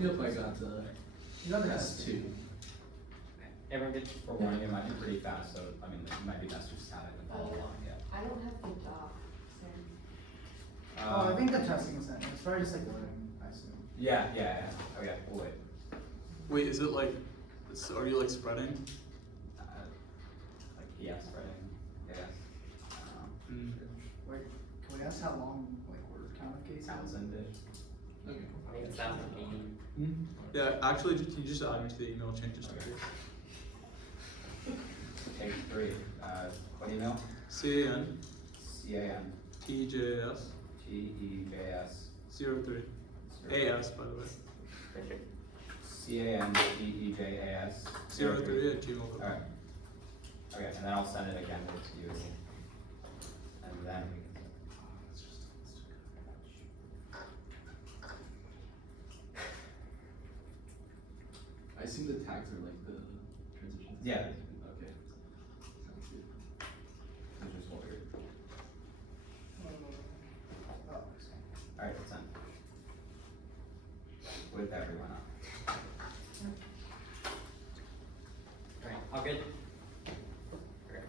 Yep, I got You got the S2. Everyone gets forewarning, it might be pretty fast, so I mean, it might be best to just have it and follow along. Yeah. I don't have the doc, so. I think the testing is done. It's probably just like loading, I assume. Yeah. Okay, we'll wait. Wait, is it like, are you like spreading? Like EF spreading, I guess. Wait, can we ask how long, like, we're counting cases? Townsend-ish. Okay. I think it's 2018. Yeah, actually, can you just add me to the email changes? Okay. Page 3, what email? CAN CAN TJS TEJS 03 AS, by the way. CAN TEJAS 03 at gmail.com. Alright. Okay, and then I'll send it again to you. And then we can. I assume the tags are like the transitions. Yeah. Okay. Sounds good. Which is what we're. Alright, it's done. With everyone up. Alright, all good? Okay.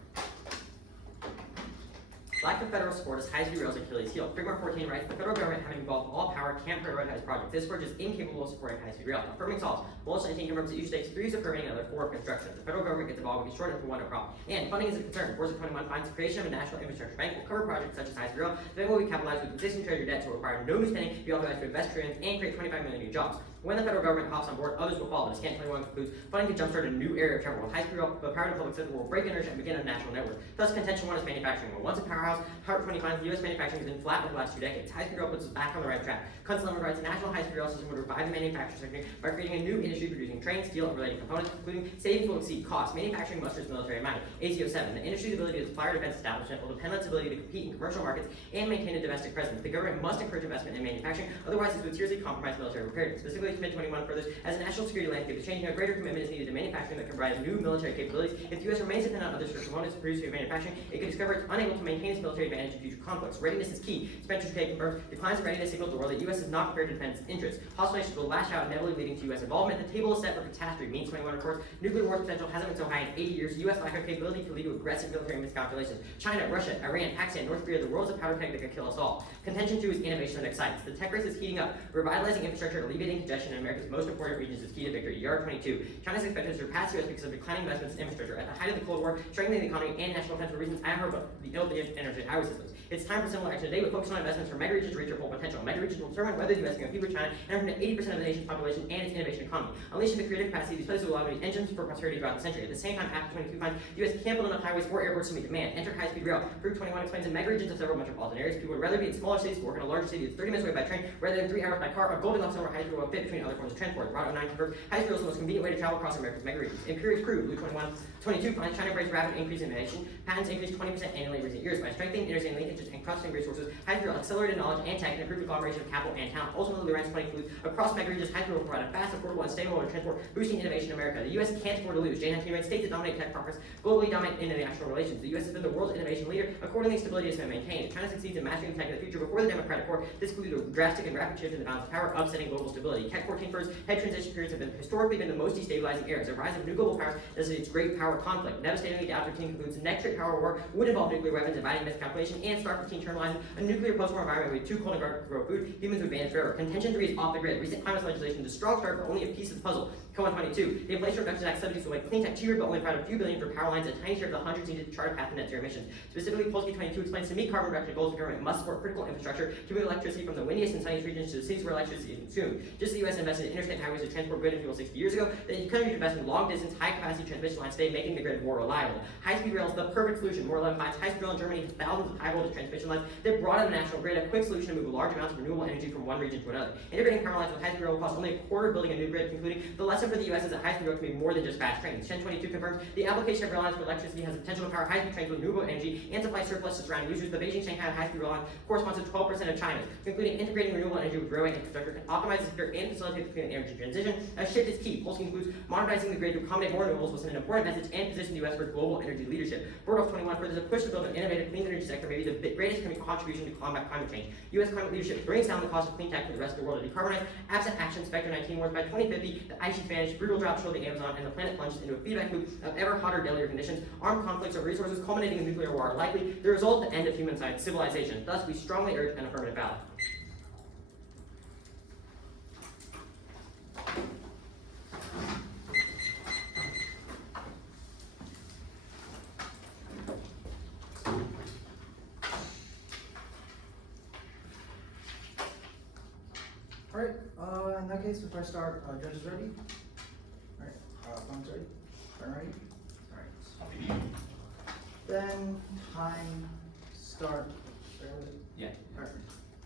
Lack of federal support is high-speed rail's Achilles heel. Framework 14 writes, the federal government, having involved all power, can't prioritize projects. This approach is incapable of supporting high-speed rail. Affirming solves. Most 19 confirms that each takes 3 years of permitting and another 4 of construction. The federal government gets involved with a short and for one no problem. And funding is a concern. Forza 21 finds the creation of a national infrastructure bank will cover projects such as high-speed rail. The bank will be capitalized with existing treasury debt, so will require no new spending, be authorized to invest trillions, and create 25 million new jobs. When the federal government hops on board, others will follow. This Scan 21 concludes, funding could jumpstart a new area of travel. With high-speed rail, the power and public sector will break inertia and begin a national network. Thus, contention 1 is manufacturing. Once a powerhouse, Part 20 finds the U.S. manufacturing has been flat over the last 2 decades. High-speed rail puts us back on the right track. Kunstler writes, a national high-speed rail system would revive the manufacturing sector by creating a new industry producing trains, steel, and related components, including savings will exceed costs. Manufacturing musters military might. ACO7, the industry's ability to supply or defense establishment will depend on its ability to compete in commercial markets and maintain a domestic presence. The government must encourage investment in manufacturing, otherwise it would seriously compromise military preparedness. Specifically, Mid 21 furthers, as a national security landscape is changing, a greater commitment is needed to manufacturing that can provide new military capabilities. If the U.S. remains dependent on others for components produced through manufacturing, it could discover it's unable to maintain its military advantage in future conflicts. Readiness is key. Spencer K. confirms declines in readiness signal to the world that the U.S. is not prepared to defend its interests. Hostile nations will lash out, inevitably leading to U.S. involvement. The table is set for catastrophe. Means 21 reports nuclear war's potential hasn't been so high in 80 years. U.S. lack of capability could lead to aggressive military miscalculations. China, Russia, Iran, Pakistan, North Korea, the world's a powder keg that could kill us all. Contention 2 is innovation that excites. The tech race is heating up. Revitalizing infrastructure and alleviating congestion in America's most important regions is key to victory. ER 22. China is expected to surpass U.S. because of declining investments in infrastructure. At the height of the Cold War, strengthening the economy and national defense for reasons I heard about the ill-advanced energy highway systems. It's time for similar action today with focus on investments for mega regions to reach their full potential. Mega regions will determine whether the U.S. can compete with China and represent 80% of the nation's population and its innovation economy. Unleashing the creative capacity, these places will allow to be engines for prosperity throughout the century. At the same time, Act 22 finds the U.S. can't build enough highways or airports to meet demand. Enter high-speed rail. Group 21 explains in mega regions of several metropolitan areas, people would rather be in smaller cities or work in a larger city that's 30 minutes away by train rather than 3 hours by car. A Goldilocks zone where high-speed rail will fit between other forms of transport. Route 09 confirms high-speed rail is the most convenient way to travel across America's mega regions. Imperious Crew, Blue 22 finds China embraced rapid increase in innovation. Patents increased 20% annually in recent years. By strengthening interstate linkages and crossing resources, high-speed rail accelerated knowledge and tech and improved the collaboration of capital and talent. Ultimately, the ranks 20 concludes across mega regions, high-speed rail will provide a fast, affordable, and stable mode of transport, boosting innovation in America. The U.S. can't afford to lose. J19 United States that dominate tech progress globally dominate international relations. The U.S. has been the world's innovation leader. Accordingly, stability has been maintained. If China succeeds in mastering tech in the future before the Democratic Court, this could lead to a drastic and rapid shift in the balance of power, upsetting global stability. Tech 14 first head transition periods have historically been the most destabilizing eras. The rise of new global powers is its great power conflict. Devastatingly, Dow 15 concludes the next great power war would involve nuclear weapons, dividing miscalculation, and Star 15 terminalizing a nuclear post-war environment with too cold and dark to grow food. Humans would vanish forever. Contention 3 is off the grid. Recent climate legislation is a strong start, but only a piece of the puzzle. Cohen 22. The Inflation Reduction Act subsidies will make clean tech cheaper, but only provide a few billion for power lines, a tiny share of the hundreds needed to chart a path to net zero emissions. Specifically, Polsky 22 explains to meet carbon reduction goals, the government must support critical infrastructure to move electricity from the windiest and sunniest regions to the cities where electricity is consumed. Just as the U.S. invested in interstate highways to transport good and fuel 60 years ago, the country invest in long-distance, high-capacity transmission lines today, making the grid more reliable. High-speed rail is the perfect solution. More 11 finds high-speed rail in Germany has thousands of high-voltage transmission lines that broaden the national grid, a quick solution to move large amounts of renewable energy from one region to another. Integrating power lines with high-speed rail will cost only a quarter building a new grid concluding, the lesson for the U.S. is that high-speed rail can be more than just fast trains. 1022 confirms the application of rail lines for electricity has the potential to power high-speed trains with renewable energy and supply surplus to surrounding users. The Beijing-Shanghai high-speed rail line corresponds to 12% of China's. Concluding, integrating renewable energy with railway infrastructure can optimize the sector and facilitate the clean energy transition. A shift is key. Polsky concludes, modernizing the grid to accommodate more renewables will send an important message and position the U.S. for global energy leadership. Bordolph 21 further, the push to build an innovative clean energy sector may be the greatest contribution to combat climate change. U.S. climate leadership brings down the cost of clean tech for the rest of the world to decarbonize. Absent action, Spectre 19 warns by 2050, the ice sheet vanished, brutal droughts show the Amazon, and the planet plunges into a feedback loop of ever hotter, deadlier conditions. Armed conflicts over resources culminating in nuclear war are likely. The result, the end of human civilization. Thus, we strongly urge an affirmative ballot. Alright, in that case, before I start, judges ready? Alright, phones ready? Phone ready? Alright. Then, time start. Yeah. Alright.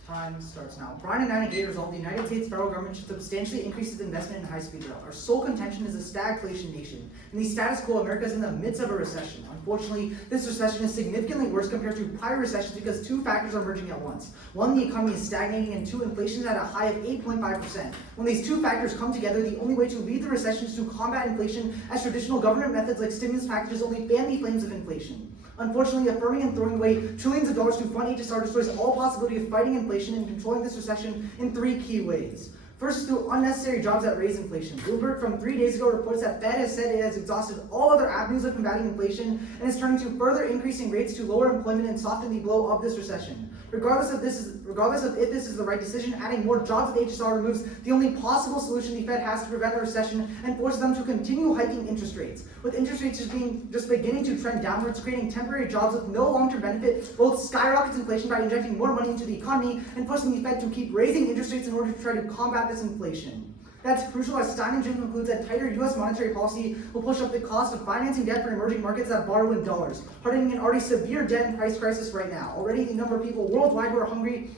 Time starts now. Brian and 98 resolved the United States federal government should substantially increase its investment in high-speed rail. Our sole contention is a stagflation nation. In the status quo, America is in the midst of a recession. Unfortunately, this recession is significantly worse compared to prior recessions because two factors are emerging at once. One, the economy is stagnating, and two, inflation is at a high of 8.5%. When these two factors come together, the only way to lead the recession is to combat inflation, as traditional government methods like stimulus packages only fan the flames of inflation. Unfortunately, affirming and throwing away trillions of dollars to fund HSR destroys all possibility of fighting inflation and controlling this recession in three key ways. First is through unnecessary jobs that raise inflation. Bloomberg from 3 days ago reports that Fed has said it has exhausted all other avenues of combating inflation and is turning to further increasing rates to lower employment and soften the blow of this recession. Regardless of if this is the right decision, adding more jobs with HSR removes the only possible solution the Fed has to prevent a recession and forces them to continue hiking interest rates. With interest rates just beginning to trend downwards, creating temporary jobs with no long-term benefit, both skyrockets inflation by injecting more money into the economy and forcing the Fed to keep raising interest rates in order to try to combat this inflation. That's crucial as Stein and Jim concludes that tighter U.S. monetary policy will push up the cost of financing debt for emerging markets that borrow in dollars, hardening an already severe debt and price crisis right now. Already, the number of people worldwide who are hungry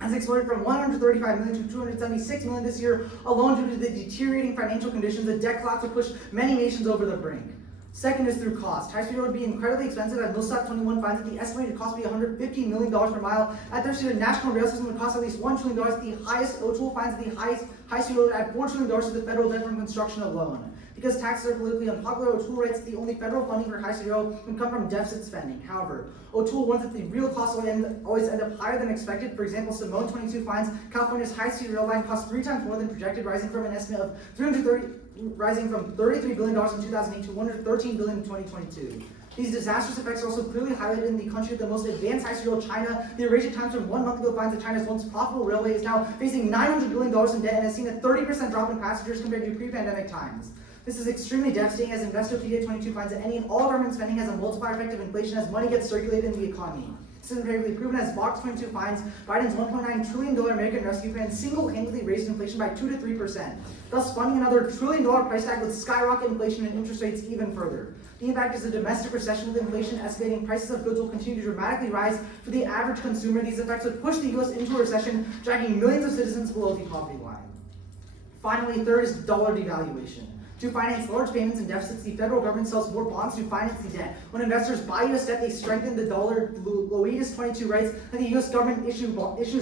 has exploded from 135 million to 276 million this year alone due to the deteriorating financial conditions. The debt collapse will push many nations over the brink. Second is through cost. High-speed rail would be incredibly expensive, as Millstock 21 finds that the estimated cost would be $150 million per mile. At their state, the national rail system would cost at least $1 trillion. The highest O'Toole finds that the highest high-speed rail would add $4 trillion to the federal debt from construction alone. Because taxes are politically unpopular, O'Toole writes that the only federal funding for high-speed rail can come from deficit spending. However, O'Toole warns that the real costs will always end up higher than expected. For example, Simone 22 finds California's high-speed rail line costs 3 times more than projected, rising from an estimate of $33 billion in 2008 to $113 billion in 2022. These disastrous effects are also clearly highlighted in the country with the most advanced high-speed rail, China. The Eurasian Times from 1 month ago finds that China's once profitable railway is now facing $900 billion in debt and has seen a 30% drop in passengers compared to pre-pandemic times. This is extremely devastating, as Investopedia 22 finds that any and all government spending has a multiplier effect of inflation as money gets circulated in the economy. This is empirically proven, as Box 22 finds Biden's $1.9 trillion American Rescue Plan single-handedly raised inflation by 2 to 3%, thus funding another $1 trillion price tag with skyrocket inflation and interest rates even further. The impact is a domestic recession with inflation estimating prices of goods will continue to dramatically rise for the average consumer. These effects would push the U.S. into a recession, dragging millions of citizens below the poverty line. Finally, third is dollar devaluation. To finance large payments and deficits, the federal government sells more bonds to finance the debt. When investors buy U.S. debt, they strengthen the dollar. Loitas 22 writes that the U.S. government issues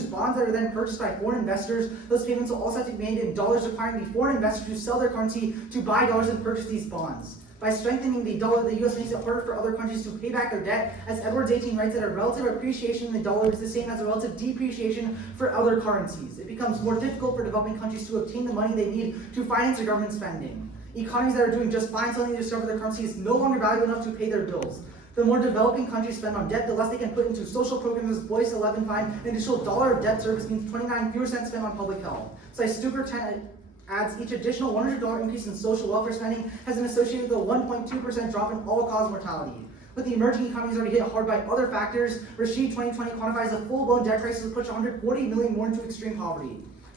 bonds that are then purchased by foreign investors. Those payments will also have to be made in dollars, requiring the foreign investors to sell their currency to buy dollars and purchase these bonds. By strengthening the dollar, the U.S. makes it harder for other countries to pay back their debt, as Edwards 18 writes that a relative appreciation in the dollar is the same as a relative depreciation for other currencies. It becomes more difficult for developing countries to obtain the money they need to finance their government spending. Economies that are doing just fine suddenly discover their currency is no longer valuable enough to pay their bills. The more developing countries spend on debt, the less they can put into social programs. Boyce 11 find an additional $1 of debt service means 29 fewer cents spent on public health. So Stuber 10 adds each additional $100 increase in social welfare spending has an associated with a 1.2% drop in all-cause mortality. With the emerging economies already hit hard by other factors, Rashid 2020 quantifies a full-blown debt crisis would push 140 million more into extreme poverty.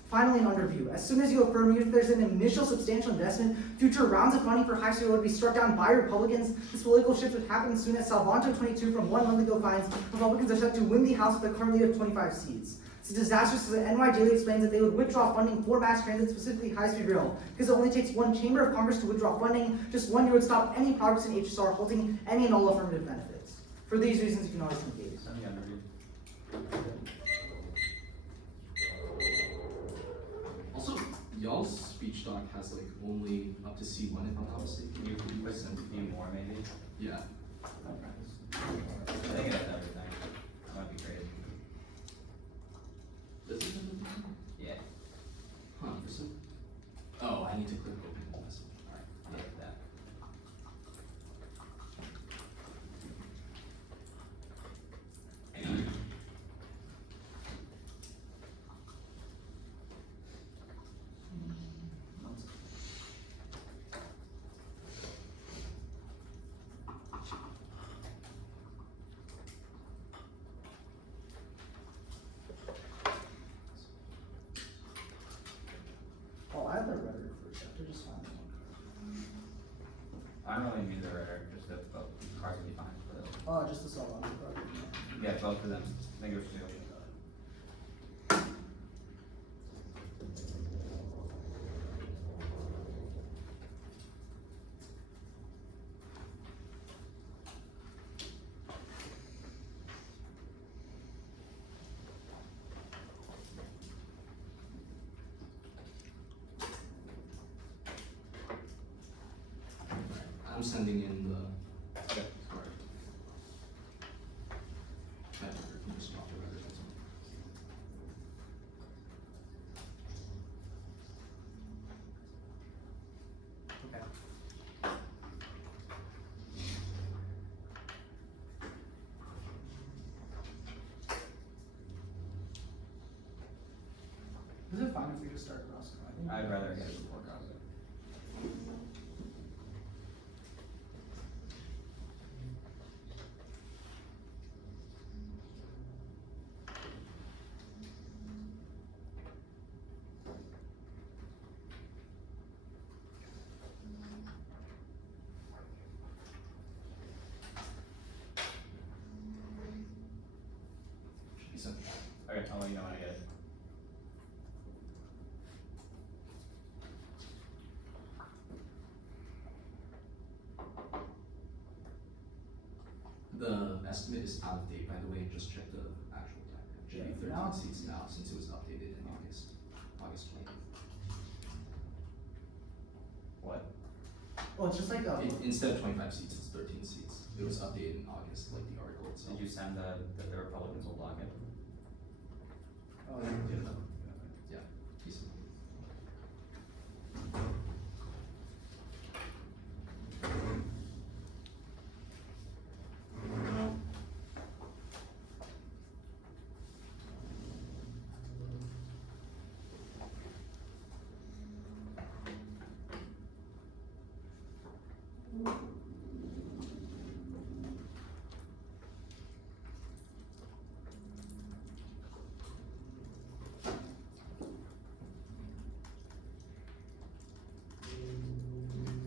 Finally, an underview. As soon as you affirm, if there's an initial substantial investment, future rounds of funding for high-speed rail would be struck down by Republicans. This political shift would happen as soon as Salvanto 22 from 1 month ago finds Republicans are set to win the House with a current lead of 25 seats. It's disastrous because the NY Daily explains that they would withdraw funding for mass transit, specifically high-speed rail, because it only takes one chamber of Congress to withdraw funding. Just 1 year would stop any progress in HSR, halting any and all affirmative benefits. For these reasons, you can always negate it. Send me underview. Also, y'all's speech doc has like only up to C1 if I'm not mistaken. Can you put some few more maybe? Yeah. I think it has everything. That might be great. Does it have everything? Yeah. Huh, this one? Oh, I need to click open this. Alright, I like that. Oh, I have the rhetoric for a chapter, just fine. I don't really need the rhetoric, just that both cars would be fine for those. Oh, just the solo. Yeah, both of them. I think it was two. I'm sending in the. Okay. Sorry. I can just drop the record. That's all. Okay. Is it fine if we just start crossing? I think I'd rather get it before crossing. Should be sent. Okay, I'll let you know when I get it. The estimate is out of date, by the way, just check the actual time. It should be Yeah, 13 now- seats now, since it was updated in August 20th. What? Well, it's just like a. Instead of 25 seats, it's 13 seats. It was updated in August, like the article itself. Did you send the Republicans will block it? Oh, Yeah, decent.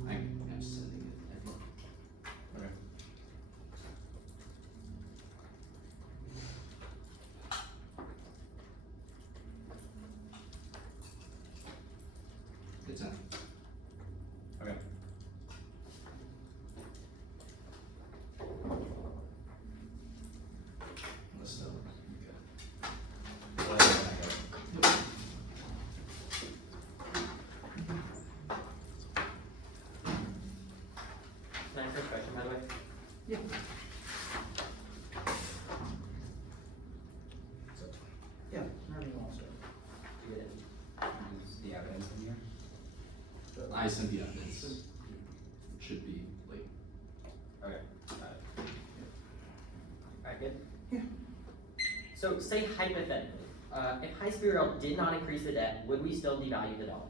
I'm sending it. Okay. It's in. Okay. Let's know. Okay. I'll let you know when I get it. Can I ask a question, by the way? Yeah. Yeah, whenever you want to start. You get it. Is the evidence in here? I sent the evidence. It should be like. Okay, got it. Alright, good? Yeah. So say hypothetically, if high-speed rail did not increase the debt, would we still devalue the dollar?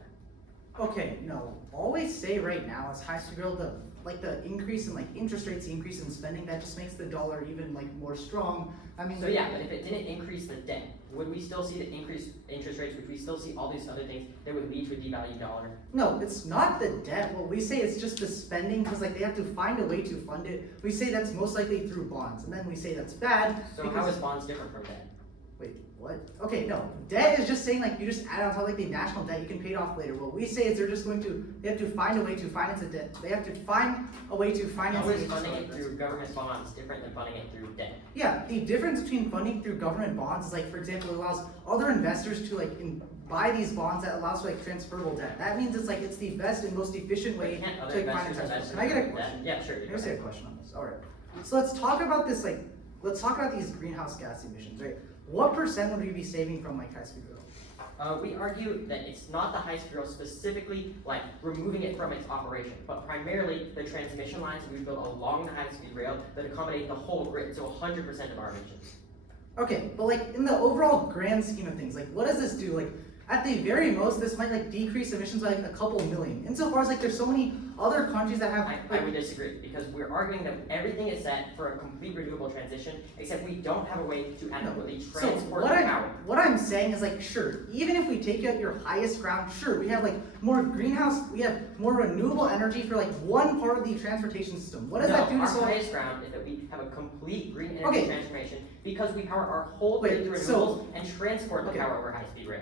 Okay, no. Always say right now, as high speed rail, the increase in interest rates, the increase in spending, that just makes the dollar even more strong. I mean, So yeah, but if it didn't increase the debt, would we still see the increased interest rates? Would we still see all these other things that would lead to a devalued dollar? no, it's not the debt. What we say is just the spending, because they have to find a way to fund it. We say that's most likely through bonds, and then we say that's bad. So how is bonds different from debt? Wait, what? Okay, no. Debt is just saying like you just add on top like the national debt you can pay it off later. What we say is they have to find a way to finance a debt. They have to find a way to finance How is the funding it through government bonds different than funding it through debt? Yeah, the difference between funding through government bonds is like, for example, it allows other investors to like buy these bonds that allows for like transferable debt. That means it's like it's the best and most efficient way Can't to other like finance investors transfer. invest Can I get a in question? debt? Yeah, sure. Let me say a question on this. All right. So let's talk about this let's talk about these greenhouse gas emissions, right? What percent would we be saving from like high-speed rail? We argue that it's not the high-speed rail specifically, like removing it from its operation, but primarily the transmission lines we built along the high-speed rail that accommodate the whole grid, so 100% of our emissions. Okay, but like in the overall grand scheme of things, like what does this do? Like at the very most, this might like decrease emissions by like a couple million. Insofar as like there's so many other countries that have I would disagree, because we're arguing that everything is set for a complete renewable transition, except we don't have a way to adequately So transport the power. what I'm saying is like, sure, even if we take out your highest ground, sure, we have like more greenhouse, we have more renewable energy for like one part of the transportation system. What does that do to Our solve? highest ground is that we have a complete green energy Okay. transformation because we power our whole Wait, grid through so- renewables and transport the okay. power over high-speed rail.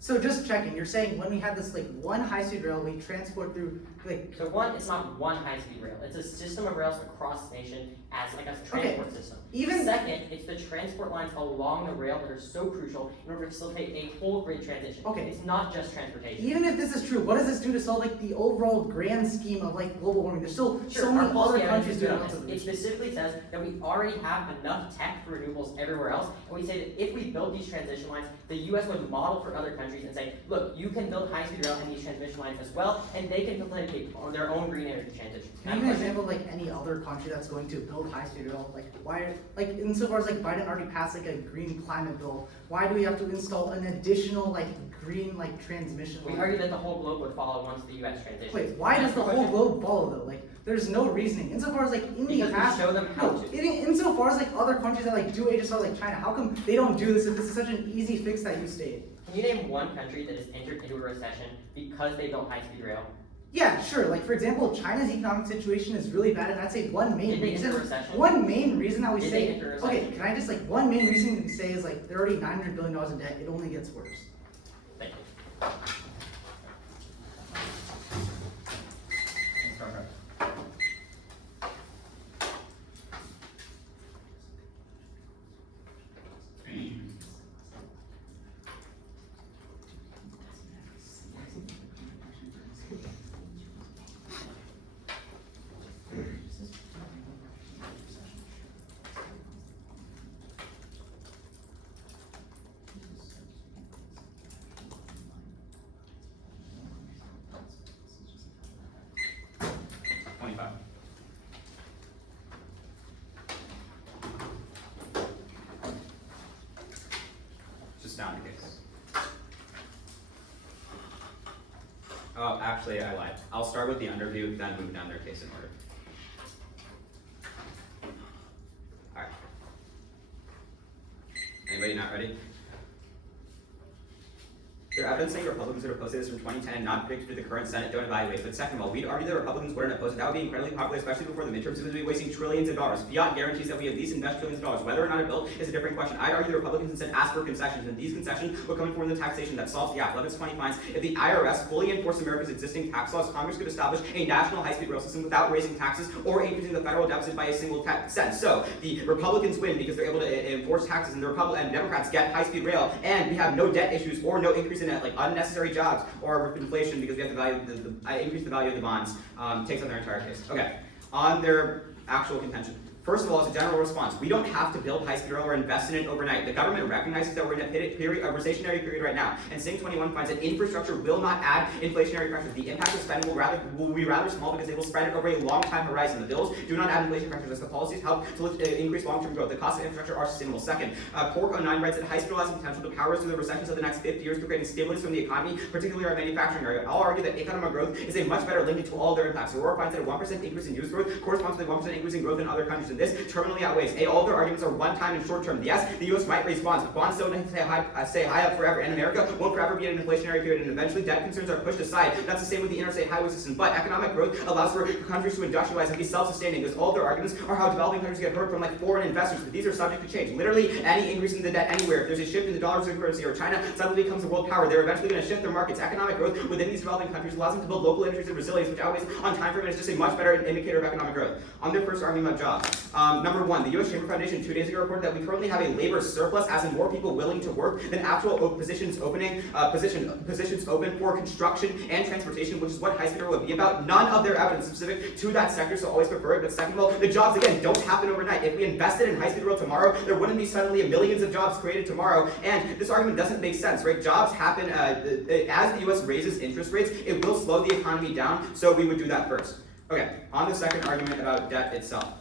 So just checking, you're saying when we had this like one high-speed rail, we transport through like, So one, it's not one high-speed rail. It's a system of rails across the nation as like a transport system. even- Second, it's the transport lines along the rail that are so crucial in order to facilitate a whole grid transition. Okay. It's not just transportation. even if this is true, what does this do to solve like the overall grand scheme of like global warming? There's still Sure, so our many policy other evidence countries is good doing on lots this. of It this. specifically says that we already have enough tech for renewables everywhere else, and we say that if we build these transition lines, the US would model for other countries and say, look, you can build high-speed rail and these transmission lines as well, and they can facilitate on their own green energy transition. Can you give an example of like any other country that's going to build high-speed rail? Like why, like insofar as like Biden already passed like a green climate bill, why do we have to install an additional like green like transmission We line? argue that the whole globe would follow once the US transitions. Wait, why does the whole globe follow though? Like there's no reasoning. Insofar as like in the Because we past, show them how no, to. insofar as like other countries that like do HSR like China, how come they don't do this if this is such an easy fix that you stated? Can you name one country that has entered into a recession because they built high-speed rail? Yeah, sure. Like for example, China's economic situation is really bad, and I'd say one main Did they reason. enter a recession? One main reason that we Did say. they enter a Okay, recession? can I just like one main reason we say is like they're already $900 billion in debt. It only gets worse. Thank you. Thanks, Barbara. Just down the case. Oh, actually, I lied. I'll start with the underview, then move down their case in order. Alright. Anybody not ready? They're evidencing Republicans would oppose this from 2010 and not predicted to the current Senate don't evaluate. But second of all, we'd argue that Republicans wouldn't oppose it. That would be incredibly popular, especially before the midterms, because we'd be wasting trillions of dollars. Fiat guarantees that we at least invest trillions of dollars. Whether or not a bill is a different question. I'd argue the Republicans instead ask for concessions, and these concessions would come in form of the taxation that solves the gap. 1120 fines. If the IRS fully enforced America's existing tax laws, Congress could establish a national high-speed rail system without raising taxes or increasing the federal deficit by a single cent. So the Republicans win because they're able to enforce taxes, and the Democrats get high-speed rail, and we have no debt issues or no increase in like unnecessary jobs or inflation because we have the value, increase the value of the bonds. Takes on their entire case. Okay, on their actual contention. First of all, as a general response, we don't have to build high-speed rail or invest in it overnight. The government recognizes that we're in a recessionary period right now, and Sing 21 finds that infrastructure will not add inflationary pressures. The impact of spending will be rather small because they will spread it over a long time horizon. The bills do not add inflation pressures as the policies help to increase long-term growth. The costs of infrastructure are sustainable. Second, Pork 09 writes that high-speed rail has the potential to power us through the recessions of the next 50 years to create stimulus from the economy, particularly our manufacturing area. I'll argue that economic growth is a much better link to all their impacts. Aurora finds that a 1% increase in use growth corresponds to a 1% increase in growth in other countries. And and this terminally outweighs A, all of their arguments are one-time and short-term. Yes, the U.S. might raise bonds, but bonds don't stay high up forever, and America won't forever be in an inflationary period, and eventually debt concerns are pushed aside. That's the same with the interstate highway system, but economic growth allows for countries to industrialize and be self-sustaining, because all of their arguments are how developing countries get hurt from like foreign investors, but these are subject to change. Literally, any increase in the debt anywhere, if there's a shift in the dollar reserve currency or China suddenly becomes a world power, they're eventually going to shift their markets. Economic growth within these developing countries allows them to build local industries and resilience, which outweighs on time frame and is just a much better indicator of economic growth. On their first argument about jobs, number one, the U.S. Chamber Foundation 2 days ago reported that we currently have a labor surplus, as in more people willing to work than actual positions open for construction and transportation, which is what high-speed rail would be about. None of their evidence is specific to that sector, so always prefer it. But second of all, the jobs, again, don't happen overnight. If we invested in high-speed rail tomorrow, there wouldn't be suddenly millions of jobs created tomorrow, and this argument doesn't make sense, right? Jobs happen, as the U.S. raises interest rates, it will slow the economy down, so we would do that first. Okay, on the second argument about debt itself.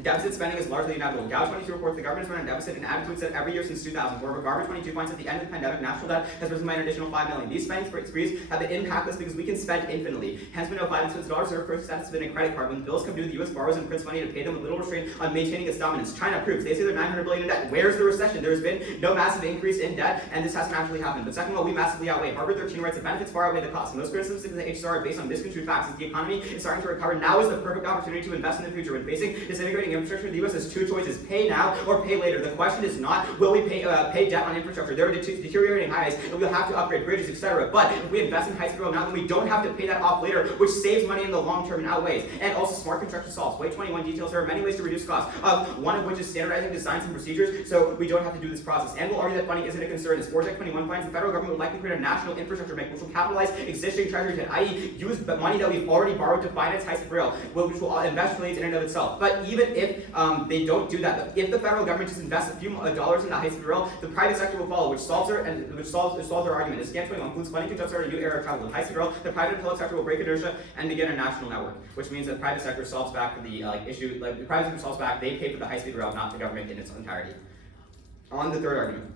Deficit spending is largely inevitable. Dow 22 reports the government has run a deficit and attitude set every year since 2000. However, Garber 22 finds at the end of the pandemic, national debt has risen by an additional $5 million. These spending sprees have been impactless because we can spend infinitely. Hence, we know $5 and $6 reserve first status has been a credit card. When bills come due, the U.S. borrows and prints money to pay them with little restraint on maintaining its dominance. China proves. They say they're $900 billion in debt. Where's the recession? There's been no massive increase in debt, and this hasn't actually happened. But second of all, we massively outweigh. Harvard 13 writes the benefits far outweigh the costs. Most criticisms of the HSR are based on misconstrued facts. Since the economy is starting to recover, now is the perfect opportunity to invest in the future. When facing disintegrating infrastructure, the U.S. has two choices: pay now or pay later. The question is not, will we pay debt on infrastructure? There are deteriorating highs, and we'll have to upgrade bridges, etc. But if we invest in high-speed rail now, then we don't have to pay that off later, which saves money in the long term and outweighs. And also, smart construction solves. Way 21 details there are many ways to reduce costs, one of which is standardizing designs and procedures, so we don't have to do this process. And we'll argue that funding isn't a concern. As Fortech 21 finds, the federal government would likely create a national infrastructure bank, which will capitalize existing treasury debt, i.e. use the money that we've already borrowed to finance high-speed rail, which will invest trillions in and of itself. But even if they don't do that, if the federal government just invests a few dollars in the high-speed rail, the private sector will follow, which solves their argument. As Scan 21 includes funding to jumpstart a new era of travel with high-speed rail, the private and public sector will break inertia and begin a national network, which means that the private sector solves back for the the private sector solves back. They pay for the high-speed rail, not the government in its entirety. On the third argument.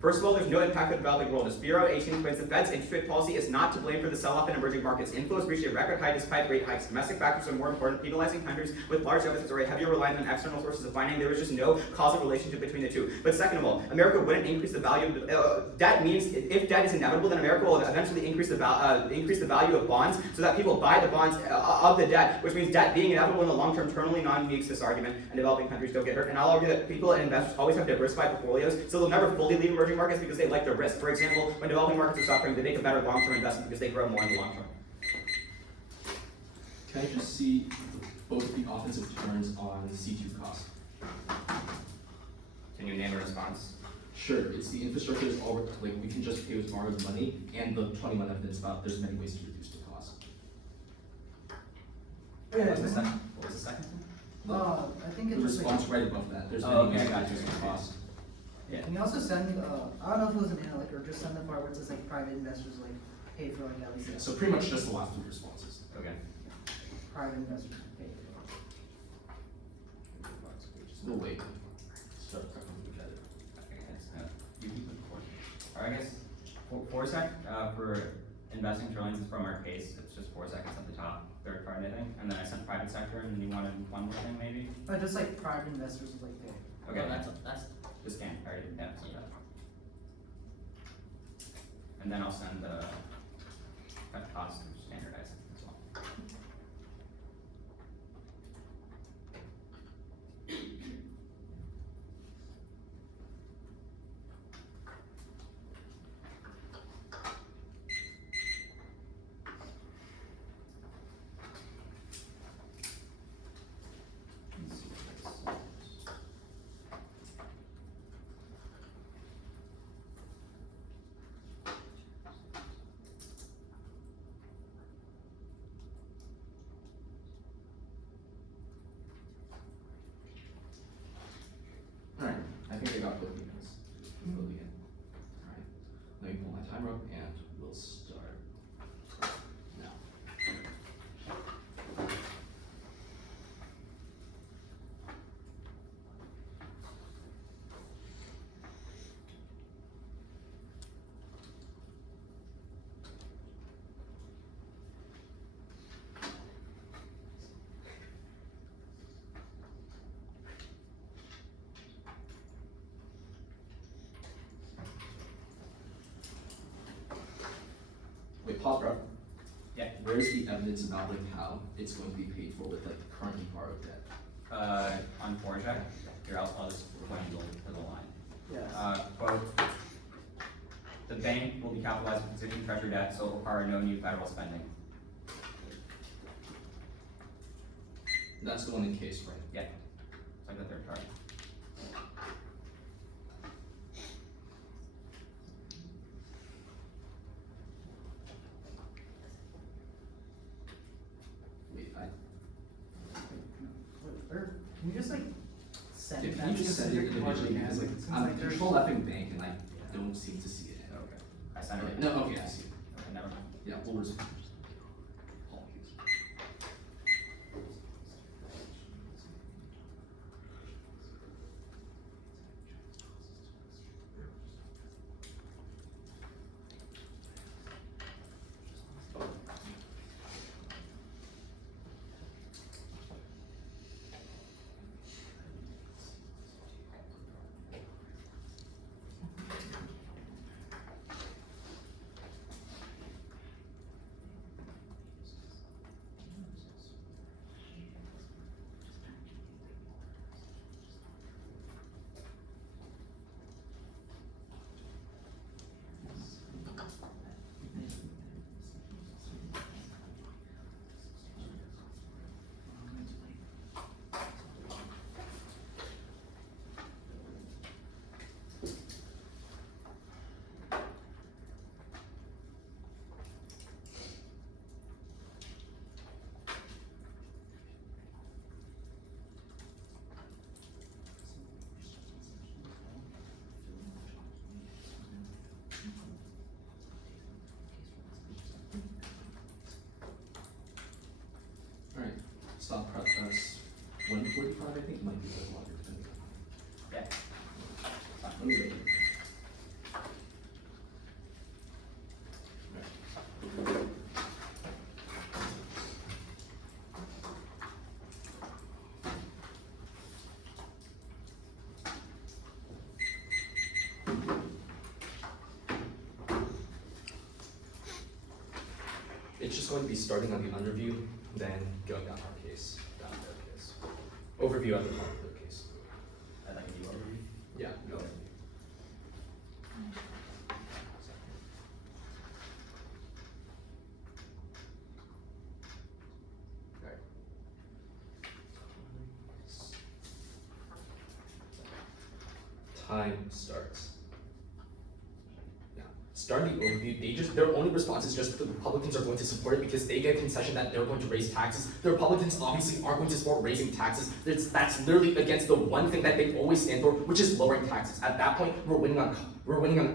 First of all, there's no impact on the developing world. As Bureau 18 explains, the Fed's interest rate policy is not to blame for the sell-off in emerging markets. Inflows reached a record high despite rate hikes. Domestic factors are more important. Penalizing countries with large deficits or a heavier reliance on external sources of funding. There was just no causal relationship between the two. But second of all, America wouldn't increase the value of debt. Means if debt is inevitable, then America will eventually increase the value of bonds, so that people buy the bonds of the debt, which means debt being inevitable in the long term terminally non-makes this argument, and developing countries don't get hurt. And I'll argue that people and investors always have diversified portfolios, so they'll never fully leave emerging markets because they like the risk. For example, when developing markets are suffering, they make a better long-term investment because they grow more in the long term. Can I just see both the offensive turns on C2 cost? Can you name a response? Sure, it's the infrastructure is all like we can just pay with borrowed money, and the 21 evidence about there's many ways to reduce the cost. What was the second? What was the second thing? I think The it's just response right above that. There's many okay, ways to gotcha. reduce the cost. Yeah. Can you also send, I don't know if it was an like, or just send the part where it says like private investors like pay for like at least. Yeah, so pretty much just the last two responses. Okay. Private investors pay. We'll wait. Start look at it. You keep it before. Or I guess Foresight for investing trillions is from our case. It's just 4 seconds at the top, third part, I think, and then I sent private sector, and then you wanted one more thing maybe. Just like private investors like pay. Okay, No, that's the scan. I already did that. So that. And then I'll send the cost to standardize as well. pause, bro. Yeah. Where's the evidence about like how it's going to be paid for with like currently borrowed debt? On foreign check, here I'll just point you to the line. Yes. Quote, the bank will be capitalized with existing treasury debt, so it will require no new federal spending. That's the one in case, right? Yeah, it's like the third chart. Wait, Or can you just like send can that you just send it specific part individually again? because like Since, I'm there's- control Fing bank and I don't seem to see it. Okay. I sent it. No, okay, I see it. Okay, never mind. Yeah, we'll resume. Apologies. Alright, stop prep, that's 1:45, I think, it might be a little longer depending on. Yeah. Let me wait. It's just going to be starting on the underview, then going down our case, down their case. Overview at the top of their case. I'd like to do overview. Yeah, go ahead. Alright. Time starts. Yeah. Starting the overview, their only response is just that the Republicans are going to support it because they get a concession that they're going to raise taxes. The Republicans obviously aren't going to support raising taxes. That's literally against the one thing that they always stand for, which is lowering taxes. At that point, we're winning on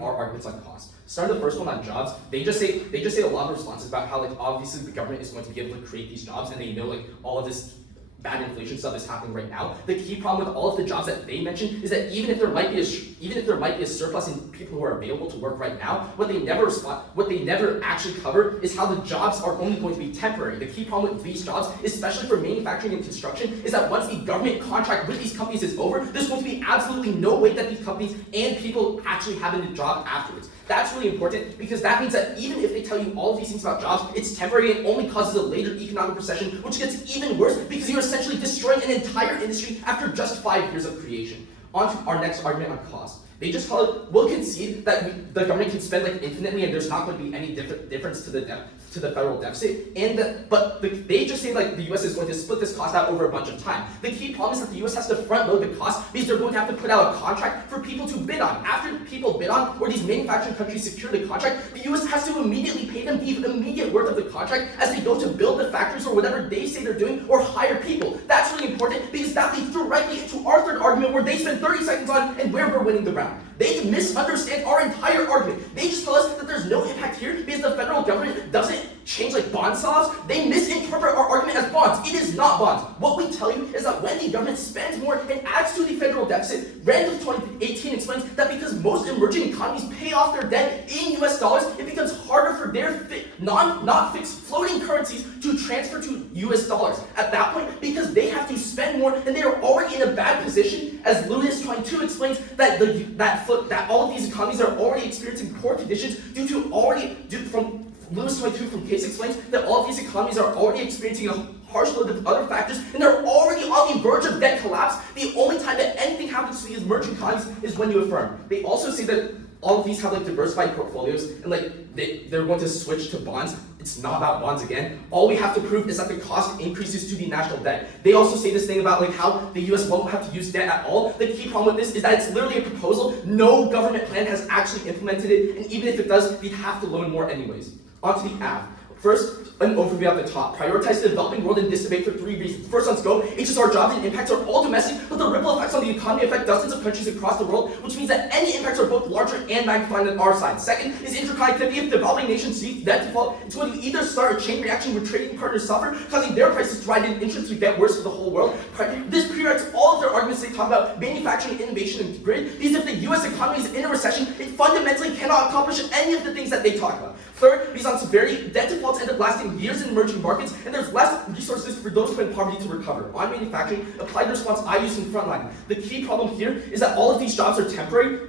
our arguments on cost. Starting the first one on jobs, they just say a lot of responses about how like obviously the government is going to be able to create these jobs, and they know like all of this bad inflation stuff is happening right now. The key problem with all of the jobs that they mentioned is that even if there might be a surplus in people who are available to work right now, what they never actually cover is how the jobs are only going to be temporary. The key problem with these jobs, especially for manufacturing and construction, is that once the government contract with these companies is over, there's going to be absolutely no way that these companies and people actually have a job afterwards. That's really important because that means that even if they tell you all of these things about jobs, it's temporary and only causes a later economic recession, which gets even worse because you're essentially destroying an entire industry after just 5 years of creation. On to our next argument on cost. They just tell it, we'll concede that the government can spend like infinitely and there's not going to be any difference to the federal deficit, they just say like the US is going to split this cost out over a bunch of time. The key problem is that the US has to front load the cost because they're going to have to put out a contract for people to bid on. After people bid on, or these manufacturing countries secure the contract, the US has to immediately pay them the immediate worth of the contract as they go to build the factories or whatever they say they're doing or hire people. That's really important because that leads directly into our third argument where they spend 30 seconds on and where we're winning the round. They misunderstand our entire argument. They just tell us that there's no impact here because the federal government doesn't change like bond swaps. They misinterpret our argument as bonds. It is not bonds. What we tell you is that when the government spends more and adds to the federal deficit, Rand of 2018 explains that because most emerging economies pay off their debt in US dollars, it becomes harder for their not fixed floating currencies to transfer to US dollars. At that point, because they have to spend more and they are already in a bad position, as Lewis 22 explains that all of these economies are already experiencing poor conditions from Lewis 22 from Case explains that all of these economies are already experiencing a harsh load of other factors, and they're already on the verge of debt collapse. The only time that anything happens to these emerging economies is when you affirm. They also say that all of these have like diversified portfolios, and like they're going to switch to bonds. It's not about bonds again. All we have to prove is that the cost increases to the national debt. They also say this thing about like how the US won't have to use debt at all. The key problem with this is that it's literally a proposal. No government plan has actually implemented it, and even if it does, we'd have to loan more anyways. On to the app. First, an overview at the top. Prioritize the developing world in this debate for 3 reasons. First on scope, HSR jobs and impacts are all domestic, but the ripple effects on the economy affect dozens of countries across the world, which means that any impacts are both larger and magnified on our side. Second is interconnectivity. If developing nations see debt default, it's going to either start a chain reaction where trading partners suffer, causing their prices to rise and interest to get worse for the whole world. This pre-writes all of their arguments. They talk about manufacturing, innovation, and grid. Because if the US economy is in a recession, it fundamentally cannot accomplish any of the things that they talk about. Third, because on severity, debt defaults end up lasting years in emerging markets, and there's less resources for those who are in poverty to recover. On manufacturing, apply the response I use in frontline. The key problem here is that all of these jobs are temporary,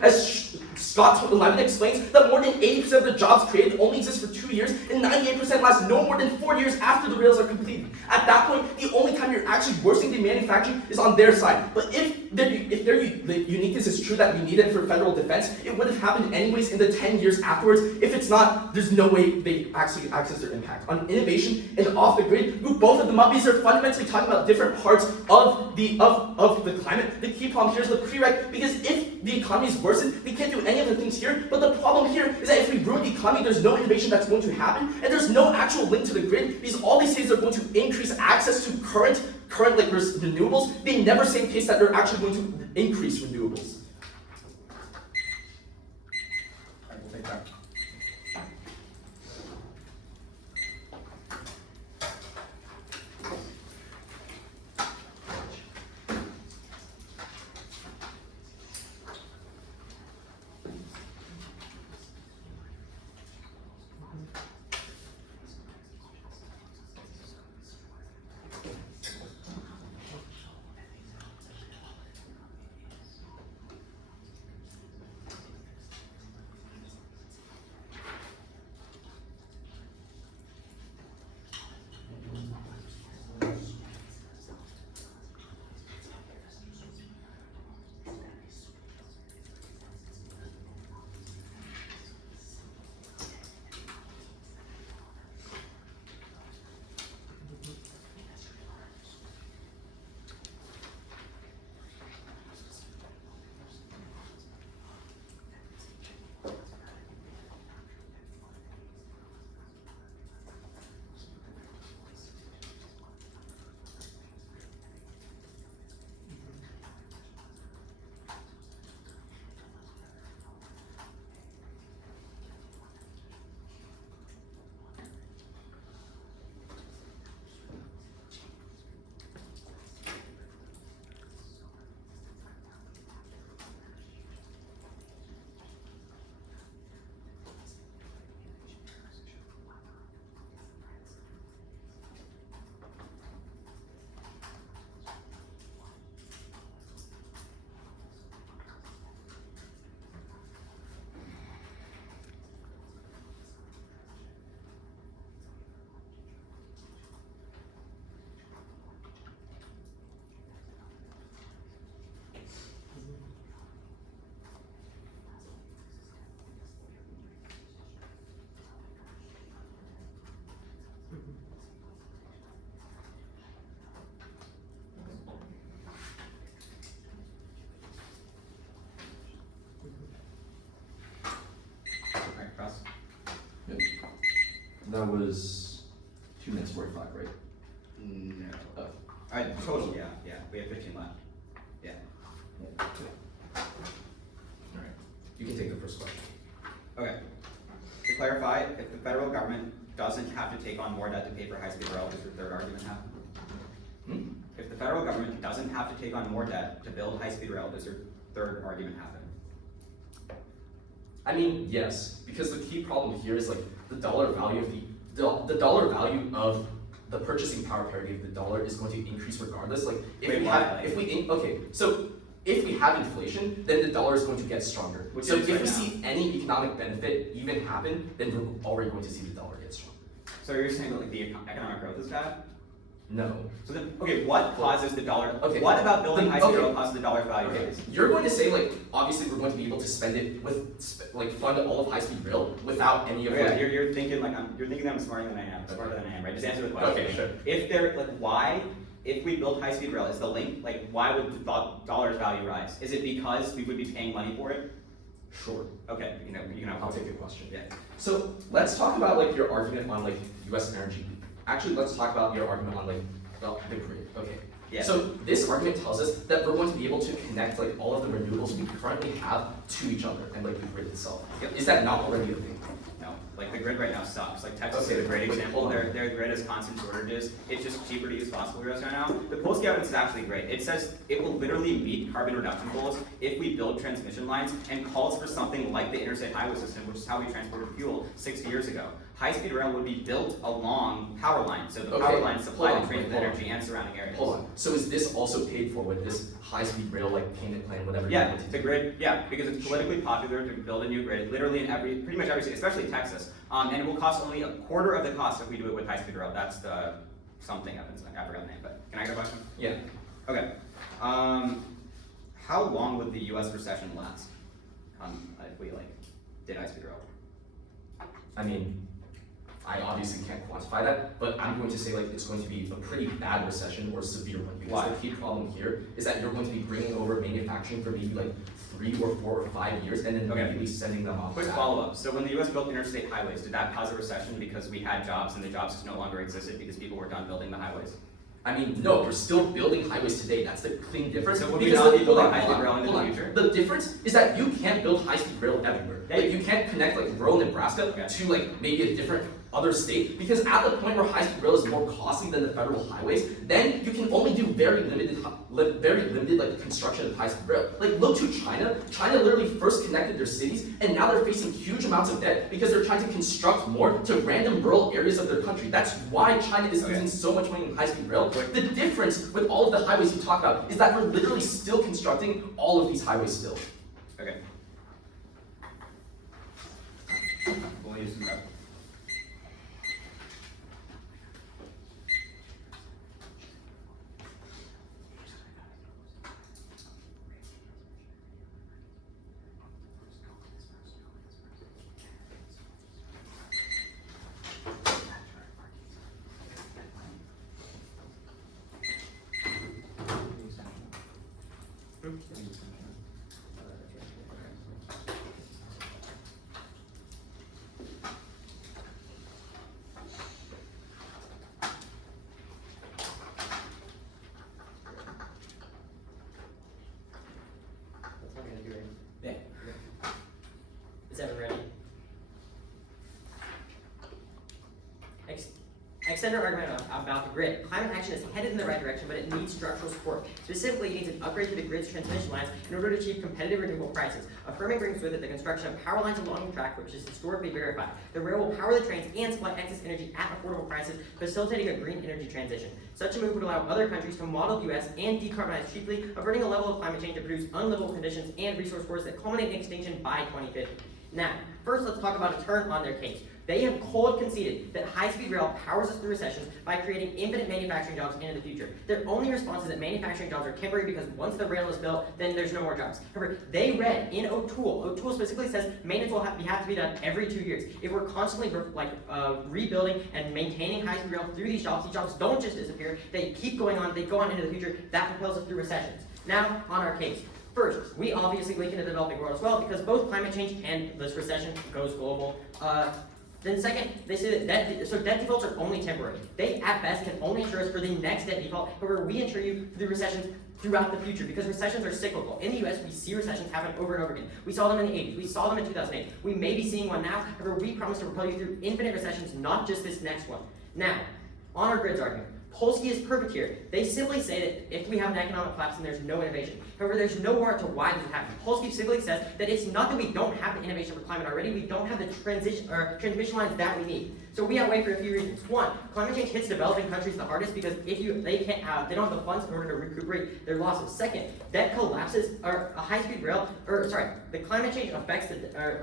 as Scott 11 explains that more than 80% of the jobs created only exist for 2 years, and 98% last no more than 4 years after the rails are completed. At that point, the only time you're actually worsening the manufacturing is on their side. But if the uniqueness is true that we need it for federal defense, it would have happened anyways in the 10 years afterwards. If it's not, there's no way they actually access their impact. On innovation and off the grid, group both of them up because they're fundamentally talking about different parts of the climate. The key problem here is the prereq, because if the economy is worsened, we can't do any of the things here. But the problem here is that if we ruin the economy, there's no innovation that's going to happen, and there's no actual link to the grid, because all these things are going to increase access to current like renewables. They never say in case that they're actually going to increase renewables. Alright, we'll take that. That was 2 minutes 45, right? No. Oh. Total, yeah. We have 15 left. Yeah. Alright. You can take the first question. Okay. To clarify, if the federal government doesn't have to take on more debt to pay for high-speed rail, does your third argument happen? If the federal government doesn't have to take on more debt to build high-speed rail, does your third argument happen? I mean, yes, because the key problem here is like the dollar value of the dollar value of the purchasing power parity of the dollar is going to increase regardless. Like if Wait, we why? have, if we okay, so if we have inflation, then the dollar is going to get stronger. Which So it is if right we now. see any economic benefit even happen, then we're already going to see the dollar get stronger. So you're saying that like the economic growth is bad? No. So then, okay, what causes the dollar? Okay. What about building Then- high-speed okay. rail causes the dollar's value to Okay. rise? You're going to say like obviously we're going to be able to spend it with like fund all of high-speed rail without any of Yeah, like. you're thinking like you're thinking that I'm smarter than I am, right? Just answer the question. Okay, sure. If they're like why, if we build high-speed rail, is the link like why would the dollar's value rise? Is it because we would be paying money for it? Sure. Okay, you know, I'll take your question. Yeah. So let's talk about like your argument on like U.S. energy. Actually, let's talk about your argument on like the grid. Okay. Yeah. So this argument tells us that we're going to be able to connect like all of the renewables we currently have to each other and like the grid itself. Yep. Is that not already a thing? No, like the grid right now sucks. Like Texas Okay, is a great wait, example. hold on. Their grid has constant shortages. It's just cheaper to use fossil fuels right now. The Polsky evidence is actually great. It says it will literally meet carbon reduction goals if we build transmission lines and calls for something like the interstate highway system, which is how we transported fuel 60 years ago. High-speed rail would be built along power lines, so the Okay, power lines supply hold the on, trains with hold on. energy and surrounding areas. Hold on. So is this also paid for with this high-speed rail like payment plan, whatever? you're Yeah, going to the do? grid, yeah, because it's politically popular to build a new grid, literally in pretty much every state, especially Texas. And it will cost only a quarter of the cost if we do it with high-speed rail. That's the something evidence, I forgot the name, but can I get a question? Yeah. Okay. How long would the US recession last? If we like did high-speed rail? I mean, I obviously can't quantify that, but I'm going to say like it's going to be a pretty bad recession or a severe one. Because Why? the key problem here is that you're going to be bringing over manufacturing for maybe like 3 or 4 or 5 years and then Okay. immediately sending them off. Quick back. follow-up. So when the US built interstate highways, did that cause a recession because we had jobs and the jobs no longer existed because people were done building the highways? I mean, no, we're still building highways today. That's the clean difference. So would we Because not be hold building on, high-speed hold on, rail into hold the on. future? The difference is that you can't build high-speed rail everywhere. Like you can't connect like rural Nebraska Okay. to like maybe a different other state because at the point where high-speed rail is more costly than the federal highways, then you can only do very limited like construction of high-speed rail. Like look to China. China literally first connected their cities, and now they're facing huge amounts of debt because they're trying to construct more to random rural areas of their country. That's why China is Okay. losing so much money in high-speed rail. The difference with all of the highways you talk about is that we're literally still constructing all of these highways still. Okay. We'll use some prep. That's what I'm gonna do right. Yeah. Is everyone ready? Extend our argument about the grid. Climate action is headed in the right direction, but it needs structural support. Specifically, it needs an upgrade to the grid's transmission lines in order to achieve competitive renewable prices. Affirming brings with it the construction of power lines along the track, which is historically verified. The rail will power the trains and supply excess energy at affordable prices, facilitating a green energy transition. Such a move would allow other countries to model the U.S. and decarbonize cheaply, averting a level of climate change to produce unlivable conditions and resource wars that culminate in extinction by 2050. Now, first let's talk about a turn on their case. They have cold conceded that high-speed rail powers us through recessions by creating infinite manufacturing jobs into the future. Their only response is that manufacturing jobs are temporary because once the rail is built, then there's no more jobs. However, they read in O'Toole specifically says maintenance will have to be done every 2 years. If we're constantly rebuilding and maintaining high-speed rail through these jobs don't just disappear, they keep going on, they go on into the future, that propels us through recessions. Now, on our case. First, we obviously link into the developing world as well because both climate change and this recession goes global. Then second, they say that debt defaults are only temporary. They, at best, can only insure us for the next debt default. However, we insure you through recessions throughout the future because recessions are cyclical. In the U.S., we see recessions happen over and over again. We saw them in the 80s. We saw them in 2008. We may be seeing one now. However, we promise to propel you through infinite recessions, not just this next one. Now, on our grids argument, Polsky is perfect here. They simply say that if we have an economic collapse, then there's no innovation. However, there's no warrant to why this is happening. Polsky simply says that it's not that we don't have the innovation for climate already, we don't have the transmission lines that we need. So we outweigh for a few reasons. One, climate change hits developing countries the hardest because they don't have the funds in order to recuperate their losses. Second, debt collapses, or a high-speed rail, the climate change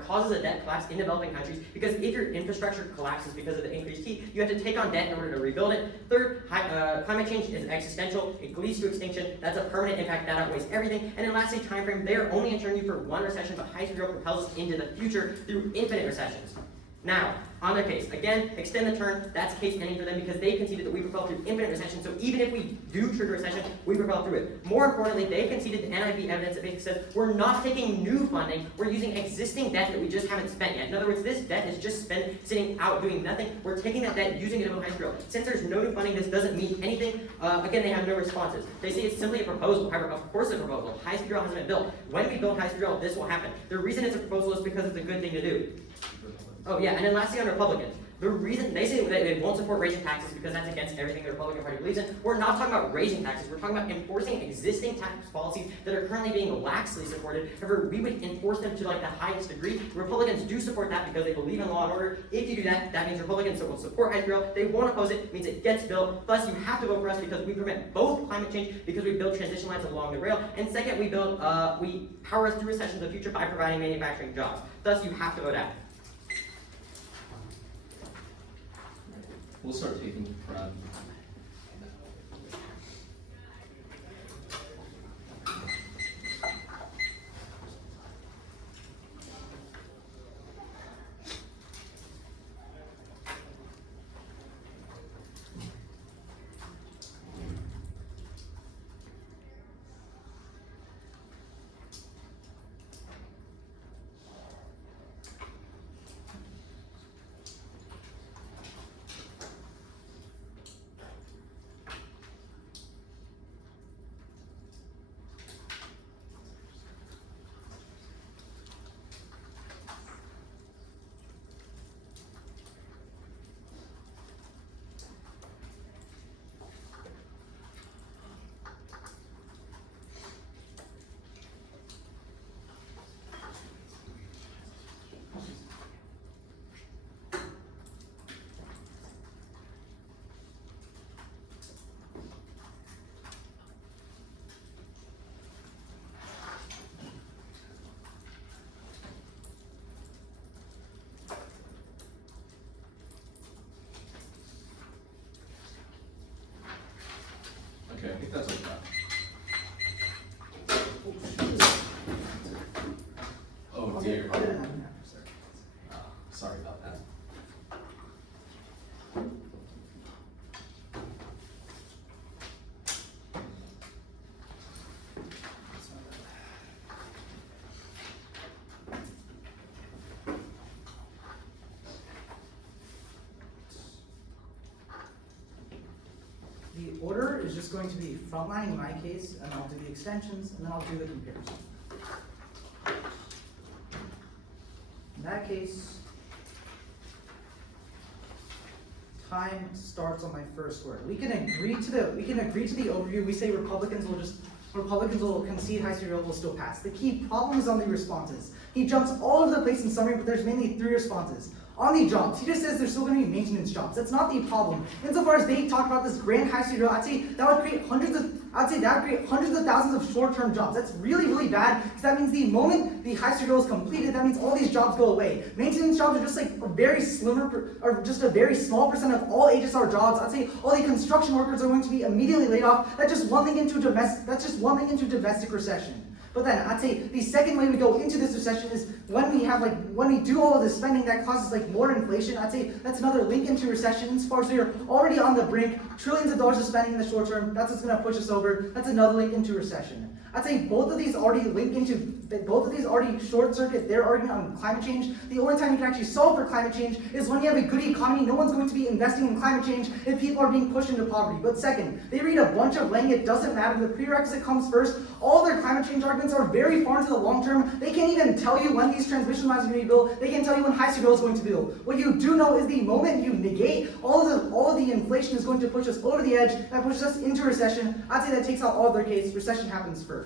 causes a debt collapse in developing countries because if your infrastructure collapses because of the increased heat, you have to take on debt in order to rebuild it. Third, climate change is existential. It leads to extinction. That's a permanent impact that outweighs everything. And then lastly, time frame. They are only insuring you for one recession, but high-speed rail propels us into the future through infinite recessions. Now, on their case, again, extend the term, that's case ending for them because they conceded that we propel through infinite recession, so even if we do trigger recession, we propel through it. More importantly, they conceded the NIV evidence that basically says we're not taking new funding, we're using existing debt that we just haven't spent yet. In other words, this debt is just sitting out doing nothing. We're taking that debt, using it to build high-speed rail. Since there's no new funding, this doesn't mean anything. Again, they have no responses. They say it's simply a proposal. However, of course it's a proposal. High-speed rail hasn't been built. When we build high-speed rail, this will happen. The reason it's a proposal is because it's a good thing to do. Oh yeah, and then lastly on Republicans. The reason they say that they won't support raising taxes because that's against everything the Republican Party believes in. We're not talking about raising taxes, we're talking about enforcing existing tax policies that are currently being laxly supported. However, we would enforce them to like the highest degree. Republicans do support that because they believe in law and order. If you do that, that means Republicans will support high-speed rail. They won't oppose it, means it gets built. Plus, you have to vote for us because we prevent both climate change because we build transition lines along the rail. And second, we power us through recessions in the future by providing manufacturing jobs. Thus, you have to vote out. We'll start taking pride. Okay, I think that's like that. Oh dear. Sorry about that. The order is just going to be frontlining my case, and I'll do the extensions, and then I'll do the comparison. In that case, time starts on my first word. We can agree to the overview. We say Republicans will concede high-speed rail will still pass. The key problem is on the responses. He jumps all over the place in summary, but there's mainly 3 responses. On the jobs, he just says there's still going to be maintenance jobs. That's not the problem. Insofar as they talk about this grand high-speed rail, I'd say that would create hundreds of thousands of short-term jobs. That's really, really bad, because that means the moment the high-speed rail is completed, that means all these jobs go away. Maintenance jobs are just like a very just a very small percent of all HSR jobs. I'd say all the construction workers are going to be immediately laid off. That's just one thing into domestic recession. But then I'd say the second way we go into this recession is when we do all of this spending that causes more inflation. I'd say that's another link into recession. As far as we're already on the brink, trillions of dollars of spending in the short term, that's what's going to push us over. That's another link into recession. I'd say both of these already short circuit their argument on climate change. The only time you can actually solve for climate change is when you have a good economy. No one's going to be investing in climate change if people are being pushed into poverty. But second, they read a bunch of lang. It doesn't matter. The prerequisite comes first. All their climate change arguments are very far into the long term. They can't even tell you when these transmission lines are going to be built. They can't tell you when high-speed rail is going to be built. What you do know is the moment you negate all of the inflation is going to push us over the edge. That pushes us into recession. I'd say that takes out all of their case. Recession happens first.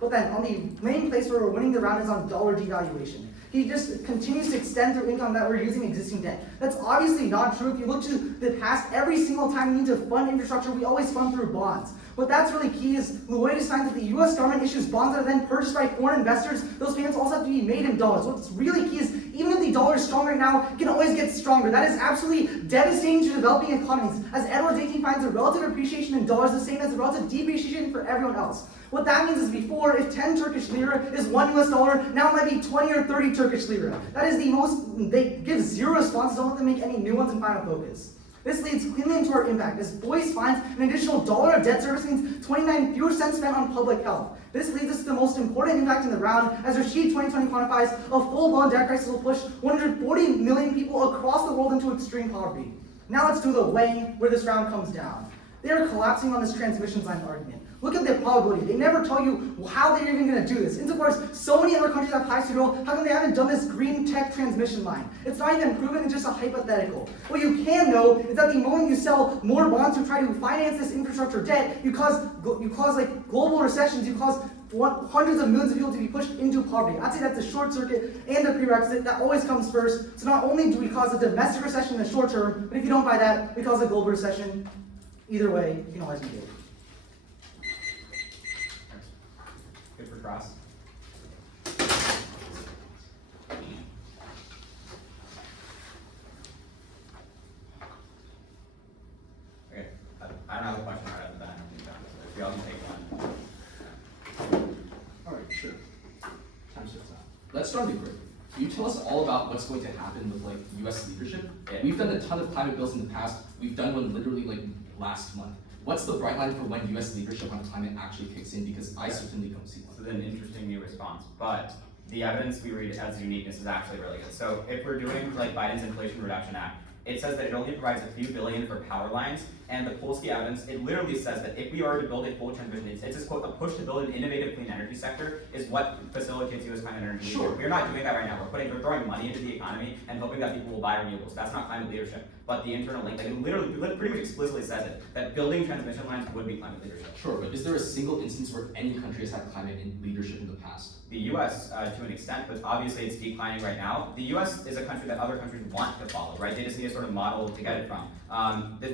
But then on the main place where we're winning the round is on dollar devaluation. He just continues to extend through income that we're using existing debt. That's obviously not true. If you look to the past, every single time we need to fund infrastructure, we always fund through bonds. What that's really key is the way to sign that the US government issues bonds that are then purchased by foreign investors. Those payments also have to be made in dollars. What's really key is even if the dollar is strong right now, it can always get stronger. That is absolutely devastating to developing economies. As Edward 18 finds, the relative appreciation in dollars is the same as the relative depreciation for everyone else. What that means is before, if 10 Turkish lira is 1 US dollar, now it might be 20 or 30 Turkish lira. That is the most, they give zero responses, don't let them make any new ones in final focus. This leads cleanly into our impact, as Boyce finds an additional $1 of debt service means 29 fewer cents spent on public health. This leads us to the most important impact in the round, as Rashid 2020 quantifies a full-blown debt crisis will push 140 million people across the world into extreme poverty. Now let's do the weighing where this round comes down. They are collapsing on this transmission line argument. Look at the probability. They never tell you how they're even going to do this. Insofar as so many other countries have high-speed rail, how come they haven't done this green tech transmission line? It's not even proven, it's just a hypothetical. What you can know is that the moment you sell more bonds to try to finance this infrastructure debt, you cause like global recessions, you cause hundreds of millions of people to be pushed into poverty. I'd say that's a short circuit and a prerequisite that always comes first. So not only do we cause a domestic recession in the short term, but if you don't buy that, we cause a global recession. Either way, you can always make it. Good for cross. Okay, I don't have a question right after that. If we all can take one. Alright, sure. Time starts out. Let's start with grid. Can you tell us all about what's going to happen with like US leadership? Yeah. We've done a ton of climate bills in the past. We've done one literally like last month. What's the bright line for when US leadership on climate actually kicks in? Because I certainly don't see one. So then interesting new response, but the evidence we read as uniqueness is actually really good. So if we're doing like Biden's Inflation Reduction Act, it says that it only provides a few billion for power lines, and the Polsky evidence, it literally says that if we are to build a full transmission, it says, quote, a push to build an innovative clean energy sector is what facilitates US climate energy. Sure. We're not doing that right now. We're throwing money into the economy and hoping that people will buy renewables. That's not climate leadership. But the internal link, like it literally pretty much explicitly says it, that building transmission lines would be climate leadership. Sure, but is there a single instance where any country has had climate leadership in the past? The US to an extent, but obviously it's declining right now. The US is a country that other countries want to follow, right? They just need a sort of model to get it from.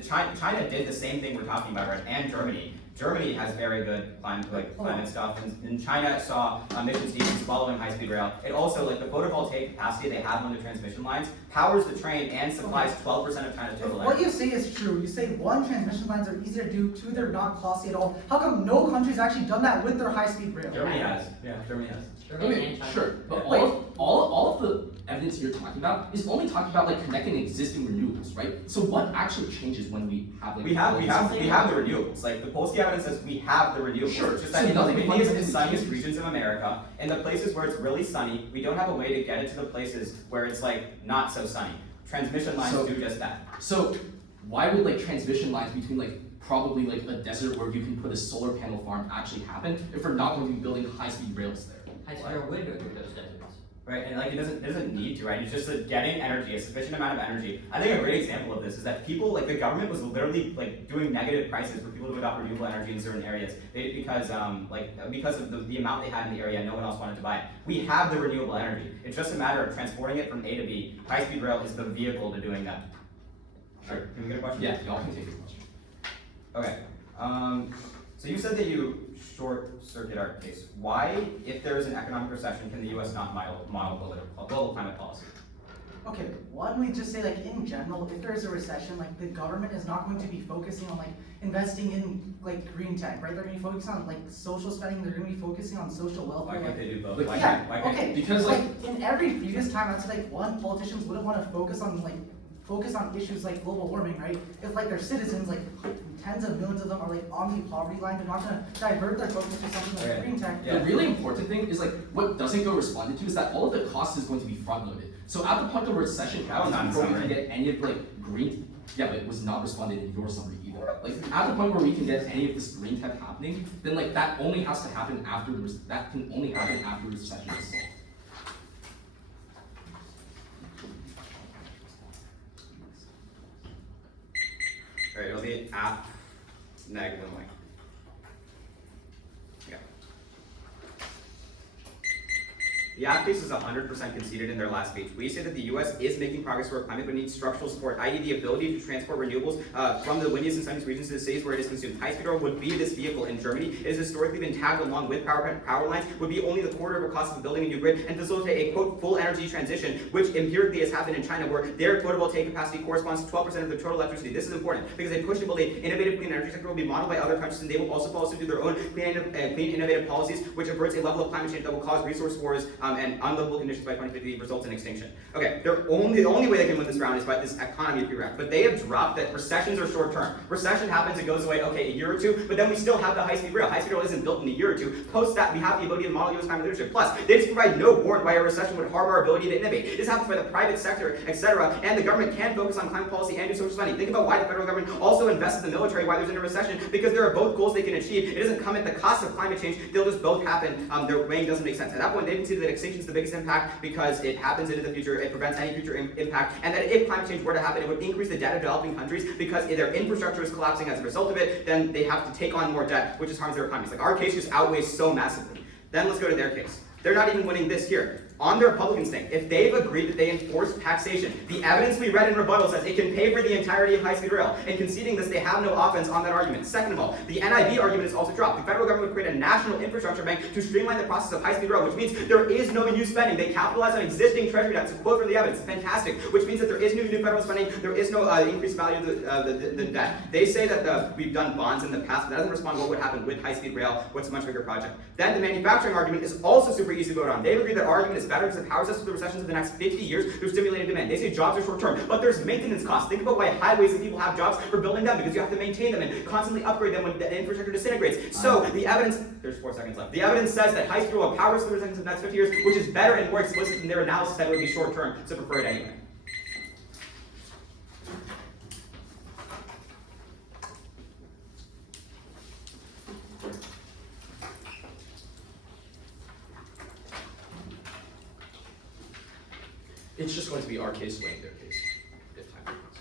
China did the same thing we're talking about, right? And Germany. Germany has very good climate stuff, and China saw emissions decrease following high-speed rail. It also, like the photovoltaic capacity they have on the transmission lines, powers the train and supplies 12% of China's total What energy. you say is true. You say one, transmission lines are easier to do, two, they're not costly at all. How come no country's actually done that with their high-speed rail? Germany has. Yeah, Germany has. Okay, sure, but Yeah. all of the evidence you're talking about is only talking about like connecting existing renewables, right? So what actually changes when we have like We have the renewables. Like the Polsky evidence says we have the renewables. Sure. It's just So that in the nothing windiest and fundamentally sunniest changes. regions of America, in the places where it's really sunny, we don't have a way to get it to the places where it's like not so sunny. Transmission lines So- do just that. So why would like transmission lines between like probably like a desert where you can put a solar panel farm actually happen if we're not going to be building high-speed rails there? High-speed rail would go through those deserts. Right, and like it doesn't need to, right? It's just that getting energy, a sufficient amount of energy. I think a great example of this is that people, like the government was literally like doing negative prices for people to adopt renewable energy in certain areas. Because of the amount they had in the area, no one else wanted to buy it. We have the renewable energy. It's just a matter of transporting it from A to B. High-speed rail is the vehicle to doing that. Sure. Can we get a question? Yeah, y'all can take the question. Okay. So you said that you short-circuit our case. Why, if there is an economic recession, can the U.S. not model global climate policy? Okay, one, we just say like in general, if there is a recession, like the government is not going to be focusing on like investing in like green tech, right? They're going to be focusing on like social spending. They're going to be focusing on social welfare. Why can't they do both? Like, Why Yeah, can't? Why can't? okay. Because, like in every previous time, I'd say like one, politicians wouldn't want to focus on issues like global warming, right? If like their citizens, like tens of millions of them are like on the poverty line, they're not going to divert their focus to something like Okay. green tech. Yeah. The really important thing is like what doesn't go responded to is that all of the cost is going to be front loaded. So at the point of recession That was not happens before we summary. can get any of like green, yeah, but it was not responded in your summary either. Like at the point where we can get any of this green tech happening, then like that only has to happen after that can only happen after the recession is solved. Alright, it'll be at negative length. Yeah. The app case is 100% conceded in their last speech. We say that the U.S. is making progress toward climate, but needs structural support, i.e. the ability to transport renewables from the windiest and sunniest regions to the cities where it is consumed. High-speed rail would be this vehicle in Germany. It has historically been tagged along with power lines, would be only the quarter of a cost of building a new grid, and facilitate a, quote, full energy transition, which empirically has happened in China, where their photovoltaic capacity corresponds to 12% of the total electricity. This is important, because a push to build an innovative clean energy sector will be modeled by other countries, and they will also follow suit to their own clean, innovative policies, which averts a level of climate change that will cause resource wars and unlivable conditions by 2050, results in extinction. Okay, the only way they can win this round is by this economy prereq. But they have dropped that recessions are short term. Recession happens, it goes away, okay, a year or two, but then we still have the high-speed rail. High-speed rail isn't built in a year or two. Post that, we have the ability to model U.S. climate leadership. Plus, they just provide no warrant why a recession would harm our ability to innovate. This happens by the private sector, etc., and the government can focus on climate policy and do social spending. Think about why the federal government also invests in the military, why there's in a recession, because there are both goals they can achieve. It doesn't come at the cost of climate change. They'll just both happen. Their weighing doesn't make sense. At that point, they can see that extinction is the biggest impact because it happens into the future, it prevents any future impact, and that if climate change were to happen, it would increase the debt of developing countries because if their infrastructure is collapsing as a result of it, then they have to take on more debt, which just harms their economies. Like, our case just outweighs so massively. Then let's go to their case. They're not even winning this here. On the Republicans thing, if they've agreed that they enforce taxation, the evidence we read in rebuttal says it can pay for the entirety of high-speed rail. And conceding this, they have no offense on that argument. Second of all, the NIV argument is also dropped. The federal government would create a national infrastructure bank to streamline the process of high-speed rail, which means there is no new spending. They capitalize on existing treasury debts. A quote from the evidence, fantastic, which means that there is no new federal spending, there is no increased value of the debt. They say that we've done bonds in the past, but that doesn't respond to what would happen with high-speed rail, what's a much bigger project. Then the manufacturing argument is also super easy to vote on. They've agreed that our argument is better because it powers us the recessions of the next 50 years through stimulating demand. They say jobs are short term, but there's maintenance costs. Think about why highways and people have jobs for building them, because you have to maintain them and constantly upgrade them when the infrastructure disintegrates. So the evidence, there's 4 seconds left. The evidence says that high speed will power us through the recessions of the next 50 years, which is better and more explicit than their analysis that it would be short term, so prefer it anyway. It's just going to be our case weighing their case, if time permits.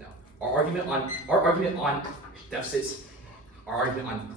Now, our argument on deficits, our argument on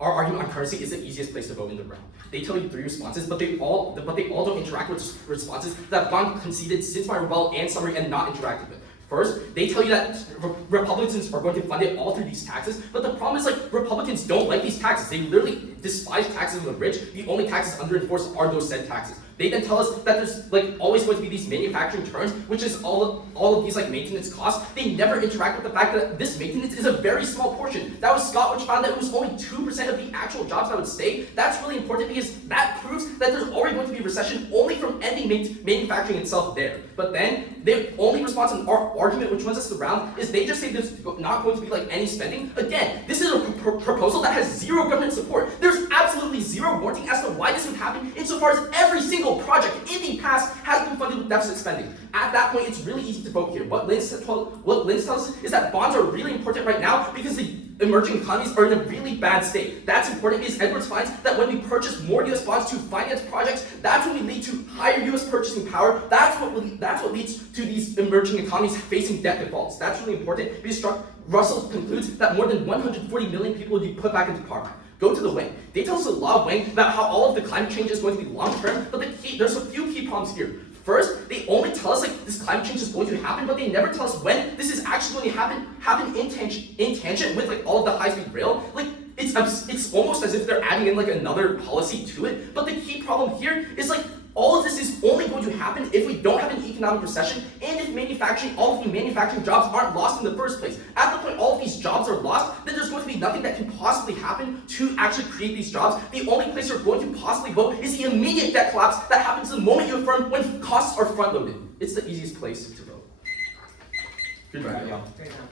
our argument on currency is the easiest place to vote in the round. They tell you 3 responses, but they all don't interact with responses that have gone conceded since my rebuttal and summary and not interacted with. First, they tell you that Republicans are going to fund it all through these taxes, but the problem is, like, Republicans don't like these taxes. They literally despise taxes of the rich. The only taxes under enforced are those said taxes. They then tell us that there's, like, always going to be these manufacturing terms, which is all of these, like, maintenance costs. They never interact with the fact that this maintenance is a very small portion. That was Scott, which found that it was only 2% of the actual jobs that would stay. That's really important because that proves that there's already going to be recession only from ending manufacturing itself there. But then, their only response in our argument, which wins us the round, is they just say there's not going to be, like, any spending. Again, this is a proposal that has 0 government support. There's absolutely 0 warranty as to why this would happen, insofar as every single project in the past has been funded with deficit spending. At that point, it's really easy to vote here. What Linz tells us is that bonds are really important right now because the emerging economies are in a really bad state. That's important because Edwards finds that when we purchase more U.S. bonds to finance projects, that's when we lead to higher U.S. purchasing power. That's what leads to these emerging economies facing debt defaults. That's really important because Russell concludes that more than 140 million people will be put back into poverty. Go to the wing. They tell us a lot of wing about how all of the climate change is going to be long-term, but there's a few key problems here. First, they only tell us, like, this climate change is going to happen, but they never tell us when this is actually going to happen in tangent with, like, all of the high-speed rail. Like, it's almost as if they're adding in, like, another policy to it. But the key problem here is, like, all of this is only going to happen if we don't have an economic recession and if all of the manufacturing jobs aren't lost in the first place. At the point all of these jobs are lost, then there's going to be nothing that can possibly happen to actually create these jobs. The only place you're going to possibly vote is the immediate debt collapse that happens the moment you affirm when costs are front-loaded. It's the easiest place to vote. Good job, y'all. Great job.